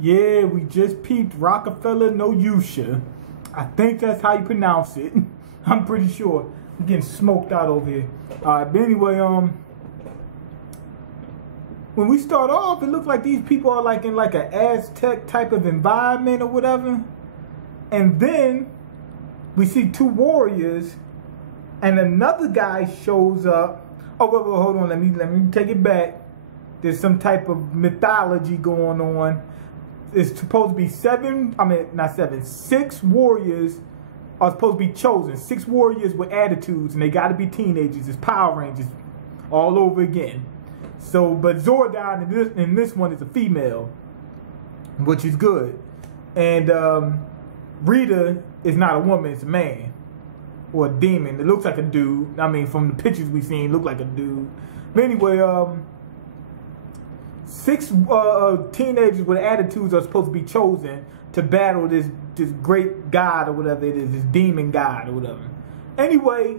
Yeah, we just peeped Rockefeller no Yuusha. I think that's how you pronounce it. I'm pretty sure. I'm getting smoked out over here. Alright, but anyway, when we start off, it looks like these people are like in like an Aztec type of environment or whatever. And then we see two warriors and another guy shows up. Oh, wait, hold on, let me take it back. There's some type of mythology going on. It's supposed to be six warriors are supposed to be chosen. 6 warriors with attitudes, and they got to be teenagers. It's Power Rangers all over again. So, but Zordon in this one is a female, which is good. And Rita is not a woman, it's a man. Or a demon. It looks like a dude. I mean, from the pictures we've seen, it looked like a dude. But anyway, 6 teenagers with attitudes are supposed to be chosen to battle this great god or whatever it is, this demon god or whatever. Anyway,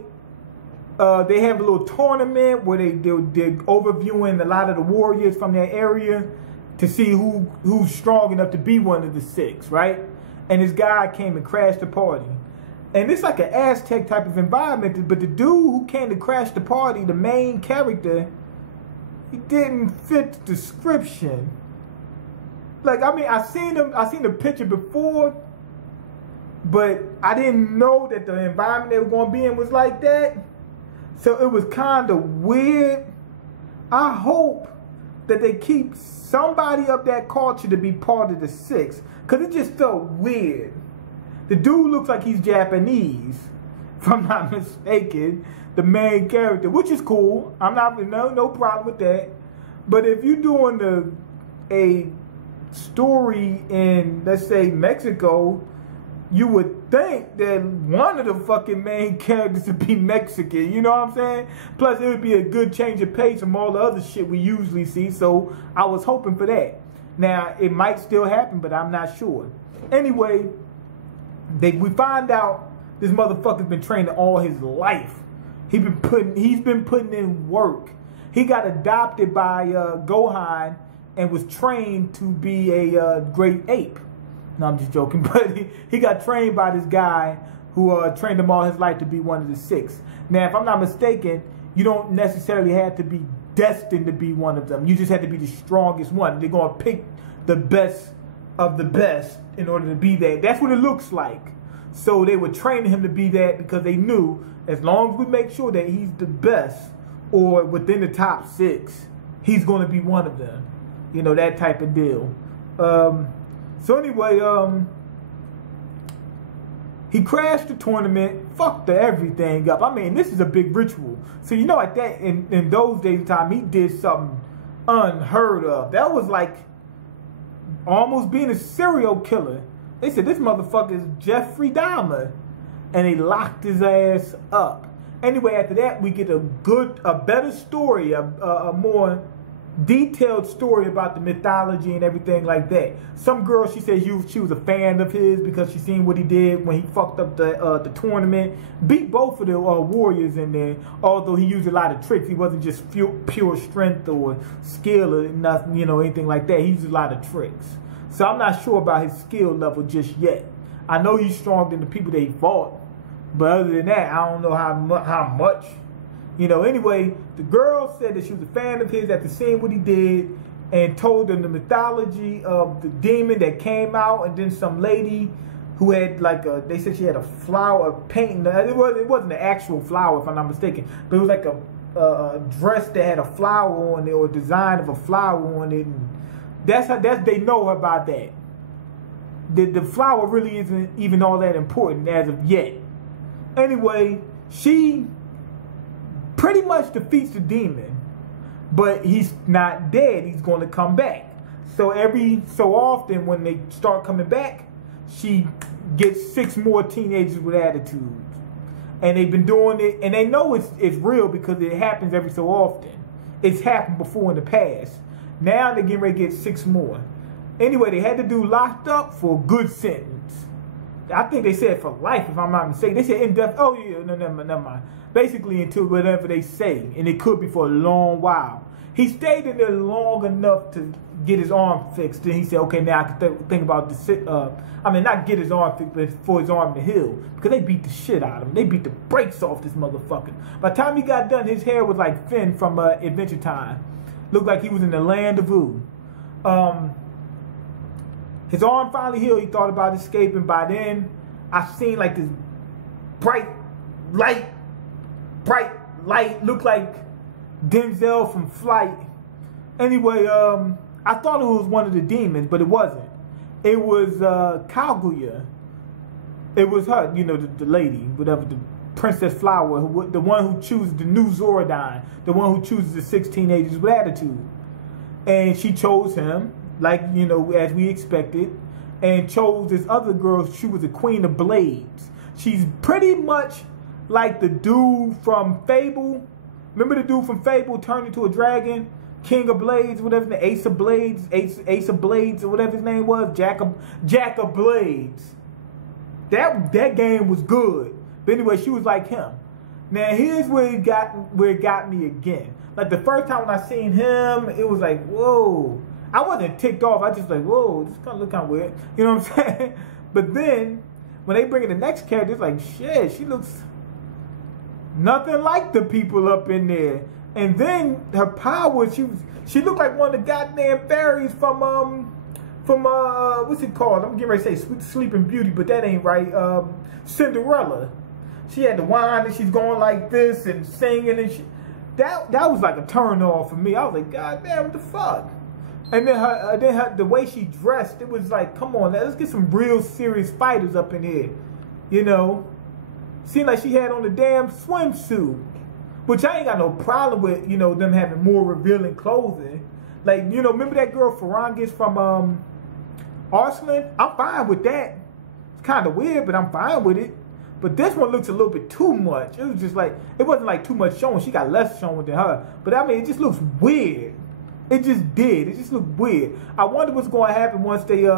they have a little tournament where they're overviewing a lot of the warriors from that area to see who's strong enough to be one of the 6, right? And this guy came and crashed the party. And it's like an Aztec type of environment, but the dude who came to crash the party, the main character, he didn't fit the description. Like, I mean, I seen the picture before, but I didn't know that the environment they were going to be in was like that. So it was kind of weird. I hope that they keep somebody of that culture to be part of the 6, because it just felt weird. The dude looks like he's Japanese, if I'm not mistaken, the main character, which is cool. I'm not, no problem with that. But if you're doing a story in, let's say, Mexico, you would think that one of the fucking main characters would be Mexican, you know what I'm saying? Plus, it would be a good change of pace from all the other shit we usually see, so I was hoping for that. Now, it might still happen, but I'm not sure. Anyway, we find out this motherfucker's been training all his life. He's been putting in work. He got adopted by Gohan and was trained to be a great ape. No, I'm just joking, but he got trained by this guy who trained him all his life to be one of the 6. Now, if I'm not mistaken, you don't necessarily have to be destined to be one of them. You just have to be the strongest one. They're going to pick the best of the best in order to be that. That's what it looks like. So they were training him to be that because they knew as long as we make sure that he's the best or within the top 6, he's going to be one of them. You know, that type of deal. So anyway, he crashed the tournament, fucked everything up. I mean, this is a big ritual. So you know, at that in those days of time, he did something unheard of. That was like almost being a serial killer. They said this motherfucker is Jeffrey Dahmer, and they locked his ass up. Anyway, after that, we get a better story, a more detailed story about the mythology and everything like that. Some girl, she said she was a fan of his because she seen what he did when he fucked up the tournament. Beat both of the warriors in there, although he used a lot of tricks. He wasn't just pure strength or skill or nothing, you know, anything like that. He used a lot of tricks. So I'm not sure about his skill level just yet. I know he's stronger than the people that he fought, but other than that, I don't know how much. You know, anyway, the girl said that she was a fan of his after seeing what he did and told them the mythology of the demon that came out, and then some lady who had like they said she had a flower painting. It wasn't an actual flower, if I'm not mistaken, but it was like a dress that had a flower on it or a design of a flower on it. And they know about that. The flower really isn't even all that important as of yet. Anyway, she pretty much defeats the demon, but he's not dead. He's going to come back. So every so often when they start coming back, she gets 6 more teenagers with attitudes. And they've been doing it, and they know it's real because it happens every so often. It's happened before in the past. Now they're getting ready to get 6 more. Anyway, they had to do locked up for a good sentence. I think they said for life, if I'm not mistaken. They said indefinite. Oh, yeah, no, never mind. Basically until whatever they say, and it could be for a long while. He stayed in there long enough to get his arm fixed. Then he said, okay, now I can think about the not get his arm fixed, but for his arm to heal. Because they beat the shit out of him. They beat the brakes off this motherfucker. By the time he got done, his hair was like Finn from Adventure Time. Looked like he was in the land of Ooh. His arm finally healed. He thought about escaping. By then, I seen like this bright light, looked like Denzel from Flight. Anyway, I thought it was one of the demons, but it wasn't. It was Kaguya. It was her, you know, the lady, whatever, the Princess Flower, the one who chooses the new Zordon, the one who chooses the 6 teenagers with attitude. And she chose him, like, you know, as we expected, and chose this other girl. She was a Queen of Blades. She's pretty much like the dude from Fable. Remember the dude from Fable turned into a dragon? King of Blades, whatever, the Ace of Blades, Ace of Blades, or whatever his name was, Jack of Blades. That game was good. But anyway, she was like him. Now here's where it got me again. Like the first time when I seen him, it was like, whoa. I wasn't ticked off. I just like, whoa, this kind of look kind of weird. You know what I'm saying? But then when they bring in the next character, it's like, shit, she looks nothing like the people up in there. And then her power, she looked like one of the goddamn fairies from what's it called? I'm getting ready to say Sleeping Beauty, but that ain't right. Cinderella. She had the wine and she's going like this and singing and that was like a turn off for me. I was like, God damn, what the fuck? And then the way she dressed, it was like, come on, let's get some real serious fighters up in here. You know? Seemed like she had on a damn swimsuit. Which I ain't got no problem with, you know, them having more revealing clothing. Like, you know, remember that girl Ferengis from Arslan? I'm fine with that. It's kind of weird, but I'm fine with it. But this one looks a little bit too much. It was just like, it wasn't like too much showing. She got less showing than her. But I mean, it just looks weird. It just did. It just looked weird. I wonder what's going to happen once they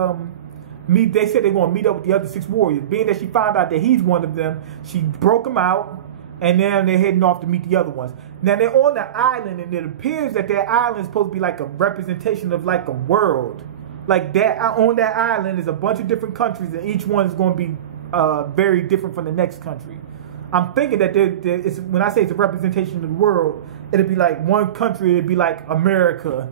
meet. They said they're going to meet up with the other 6 warriors. Being that she found out that he's one of them, she broke him out. And now they're heading off to meet the other ones. Now they're on the island, and it appears that that island is supposed to be like a representation of like a world. Like that on that island is a bunch of different countries, and each one is going to be very different from the next country. I'm thinking that when I say it's a representation of the world, it'll be like one country, it'd be like America.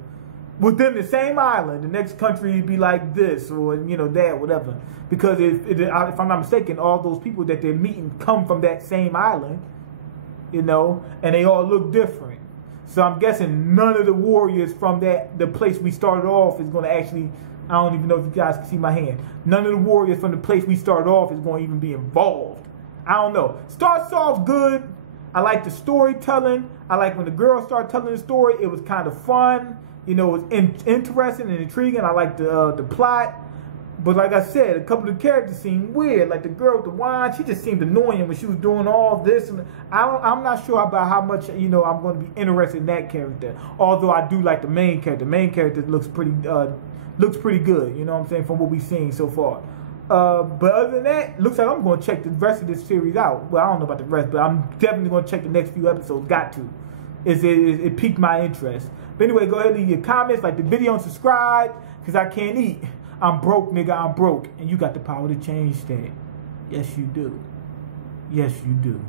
Within the same island, the next country would be like this, or you know that, whatever. Because if I'm not mistaken, all those people that they're meeting come from that same island. You know, and they all look different. So I'm guessing none of the warriors from the place we started off is going to actually, I don't even know if you guys can see my hand. None of the warriors from the place we started off is going to even be involved. I don't know. Starts off good. I like the storytelling. I like when the girl started telling the story. It was kind of fun. You know, it was interesting and intriguing. I like the plot. But like I said, a couple of the characters seemed weird. Like the girl with the wine, she just seemed annoying when she was doing all this. And I'm not sure about how much, you know, I'm going to be interested in that character. Although I do like the main character. The main character looks pretty good, you know what I'm saying, from what we've seen so far. But other than that, looks like I'm going to check the rest of this series out. Well, I don't know about the rest, but I'm definitely going to check the next few episodes. Got to. It piqued my interest. But anyway, go ahead and leave your comments, like the video, and subscribe, because I can't eat. I'm broke, nigga, I'm broke. And you got the power to change that. Yes, you do. Yes, you do.